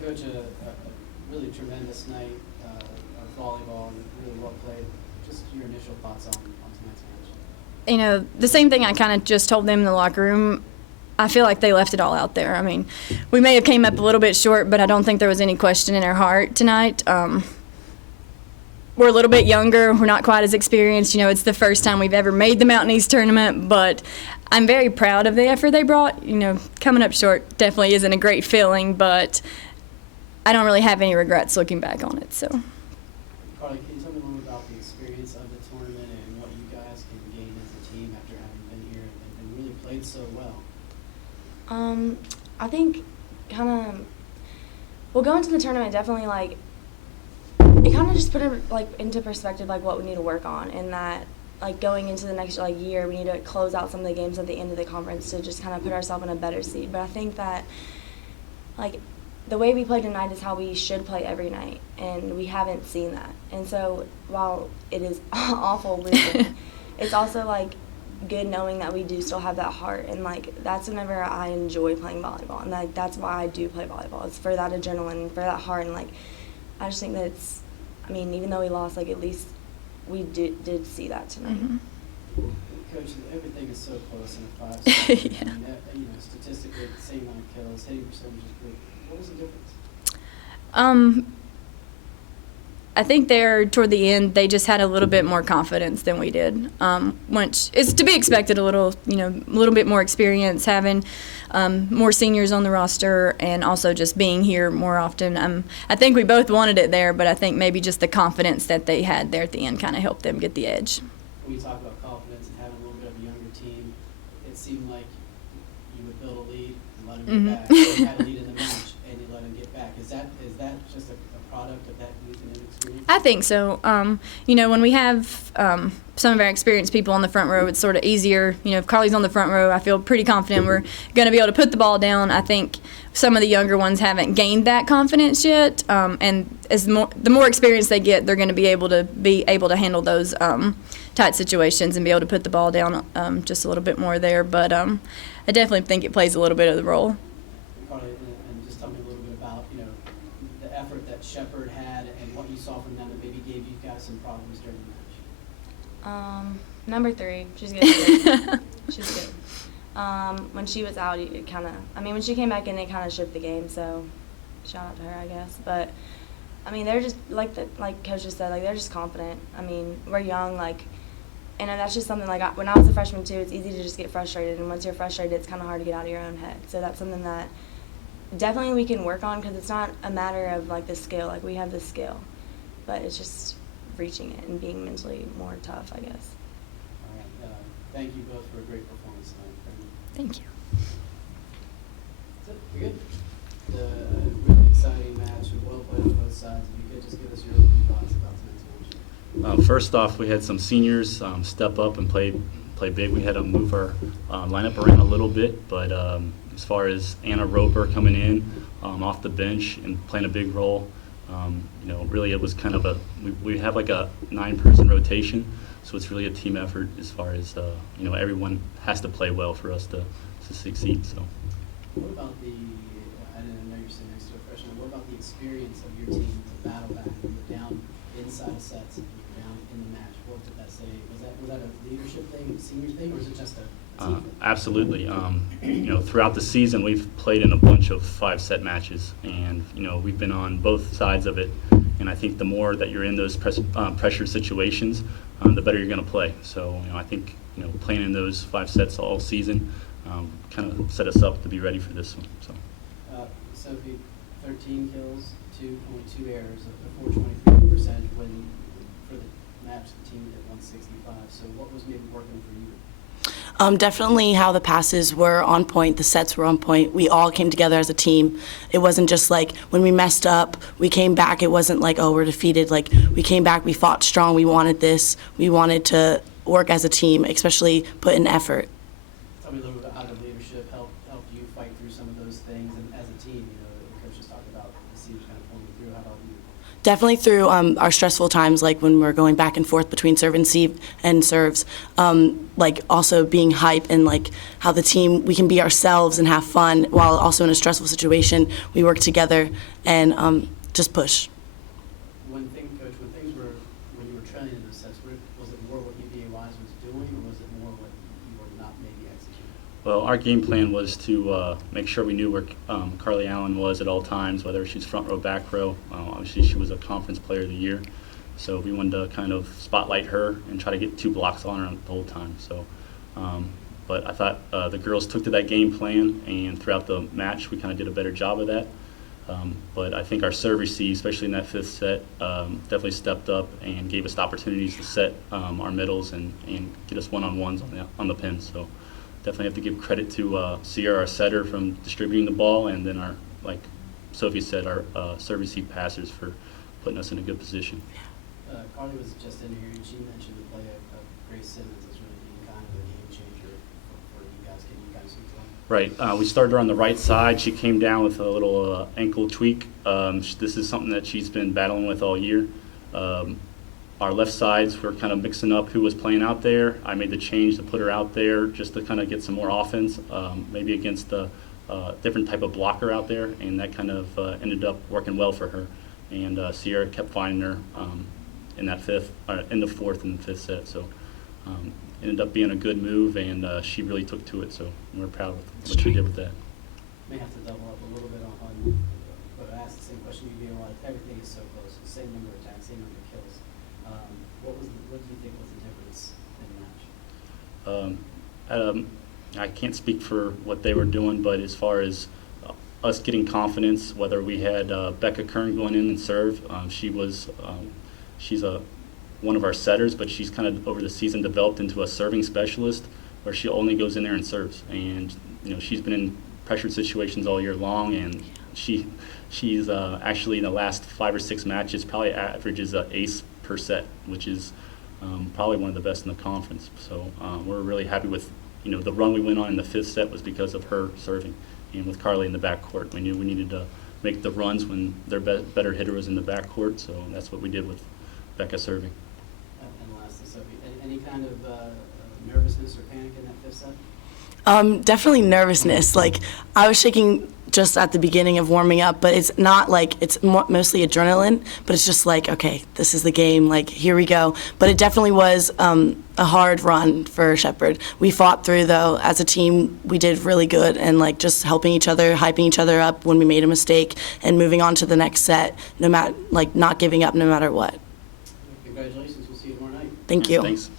Coach, a really tremendous night of volleyball and really well played. Just your initial thoughts on tonight's match. You know, the same thing I kind of just told them in the locker room. I feel like they left it all out there. I mean, we may have came up a little bit short, but I don't think there was any question in our heart tonight. We're a little bit younger. We're not quite as experienced. You know, it's the first time we've ever made the Mountain East tournament, but I'm very proud of the effort they brought. You know, coming up short definitely isn't a great feeling, but I don't really have any regrets looking back on it. So, Carly, can you tell me a little bit about the experience of the tournament and what you guys can gain as a team after having been here and really played so well? I think going to the tournament definitely it kind of just put it into perspective what we need to work on, and that going into the next year we need to close out some of the games at the end of the conference to just kind of put ourselves in a better seat. But I think that the way we play tonight is how we should play every night, and we haven't seen that. And so while it is awful losing, it's also good knowing that we do still have that heart, and that's whenever I enjoy playing volleyball, and that's why I do play volleyball. It's for that adrenaline, for that heart, and I just think that it's, I mean, even though we lost, at least we did see that tonight. Mm-hmm. Coach, everything is so close in a 5-set. Yeah. I mean, statistically, the same amount of kills, hitting percentage is great. What was the difference? I think toward the end, they just had a little bit more confidence than we did, which is to be expected. A little bit more experience, having more seniors on the roster, and also just being here more often. I think we both wanted it there, but I think maybe just the confidence that they had there at the end kind of helped them get the edge. When you talk about confidence and having a little bit of a younger team, it seemed like you would build a lead and let them get back. You had a lead in the match, and you let them get back. Is that just a product of that youth and inexperience? I think so. When we have some of our experienced people on the front row, it's sort of easier. If Carly's on the front row, I feel pretty confident we're going to be able to put the ball down. I think some of the younger ones haven't gained that confidence yet, and the more experience they get, they're going to be able to handle those tight situations and be able to put the ball down just a little bit more there. But I definitely think it plays a little bit of the role. Carly, and just tell me a little bit about the effort that Shepherd had and what you saw from them that maybe gave you guys some problems during the match. Number 3, she's good. She's good. When she was out, it kind of, when she came back in, it kind of shifted the game. So, shout out to her, I guess. But they're just like Coach just said, they're just confident. We're young, and that's just something when I was a freshman too. It's easy to just get frustrated, and once you're frustrated, it's kind of hard to get out of your own head. So that's something that definitely we can work on, because it's not a matter of the skill. We have the skill, but it's just reaching it and being mentally more tough, I guess. All right. Thank you both for a great performance tonight. Thank you. That's it. You're good. Really exciting match, well played on both sides. If you could just give us your opening thoughts about tonight's match. First off, we had some seniors step up and play big. We had to move our lineup around a little bit, but as far as Anna Roper coming in off the bench and playing a big role, really it was kind of we have a 9-person rotation, so it's really a team effort as far as everyone has to play well for us to succeed. So. What about I didn't know you're sitting next to a freshman. What about the experience of your team to battle back when you're down inside sets and you're down in the match? What did that say? Was that a leadership thing, a senior thing, or is it just a team thing? Absolutely. Throughout the season, we've played in a bunch of 5-set matches, and we've been on both sides of it. And I think the more that you're in those pressure situations, the better you're going to play. So I think playing in those 5 sets all season kind of set us up to be ready for this one. So. Sophie, 13 kills, 2.2 errors, a 4.23% when for the match the team hit 165. So what was maybe working for you? Definitely how the passes were on point, the sets were on point. We all came together as a team. It wasn't just when we messed up, we came back. It wasn't oh, we're defeated. We came back, we fought strong, we wanted this. We wanted to work as a team, especially put in effort. Tell me a little bit how the leadership helped you fight through some of those things, and as a team, the coach just talked about the seniors kind of pulling you through. How about you? Definitely through our stressful times, like when we're going back and forth between serve and serves, like also being hype and like how the team, we can be ourselves and have fun while also in a stressful situation. We work together and just push. Coach, when you were training in those sets, was it more what UVA Wise was doing, or was it more what you were not maybe executing? Well, our game plan was to make sure we knew where Carly Allen was at all times, whether she's front row, back row. Obviously, she was a conference player of the year, so we wanted to kind of spotlight her and try to get 2 blocks on her the whole time. So, but I thought the girls took to that game plan, and throughout the match, we kind of did a better job of that. But I think our serve receive, especially in that 5th set, definitely stepped up and gave us the opportunities to set our middles and get us one-on-ones on the pins. So definitely have to give credit to Sierra, our setter, from distributing the ball, and then our, like Sophie said, our serve receive passers for putting us in a good position. Carly was just in here, and she mentioned the play of Grace Simmons as really being kind of a game changer for you guys. Can you guys speak to that? Right. We started her on the right side. She came down with a little ankle tweak. This is something that she's been battling with all year. Our left sides were kind of mixing up who was playing out there. I made the change to put her out there just to kind of get some more offense, maybe against a different type of blocker out there, and that kind of ended up working well for her. And Sierra kept finding her in that in the 4th and 5th set. So ended up being a good move, and she really took to it. So we're proud of what she did with that. May have to double up a little bit on but I asked the same question you gave. Everything is so close. Same number of attacks, same number of kills. What do you think was the difference in the match? I can't speak for what they were doing, but as far as us getting confidence, whether we had Becca Kern going in and serve, she's one of our setters, but she's kind of over the season developed into a serving specialist where she only goes in there and serves. And she's been in pressured situations all year long, and she's actually in the last 5 or 6 matches probably averages an ace per set, which is probably one of the best in the conference. So we're really happy with the run we went on in the 5th set was because of her serving, and with Carly in the backcourt. We knew we needed to make the runs when their better hitter was in the backcourt, so that's what we did with Becca serving. And lastly, Sophie, any kind of nervousness or panic in that 5th set? Definitely nervousness. Like, I was shaking just at the beginning of warming up, but it's not like, it's mostly adrenaline, but it's just like, okay, this is the game, like, here we go. But it definitely was a hard run for Shepherd. We fought through, though. As a team, we did really good, and like just helping each other, hyping each other up when we made a mistake, and moving on to the next set, no matter, like, not giving up no matter what. Congratulations. We'll see you tomorrow night. Thank you. Thanks.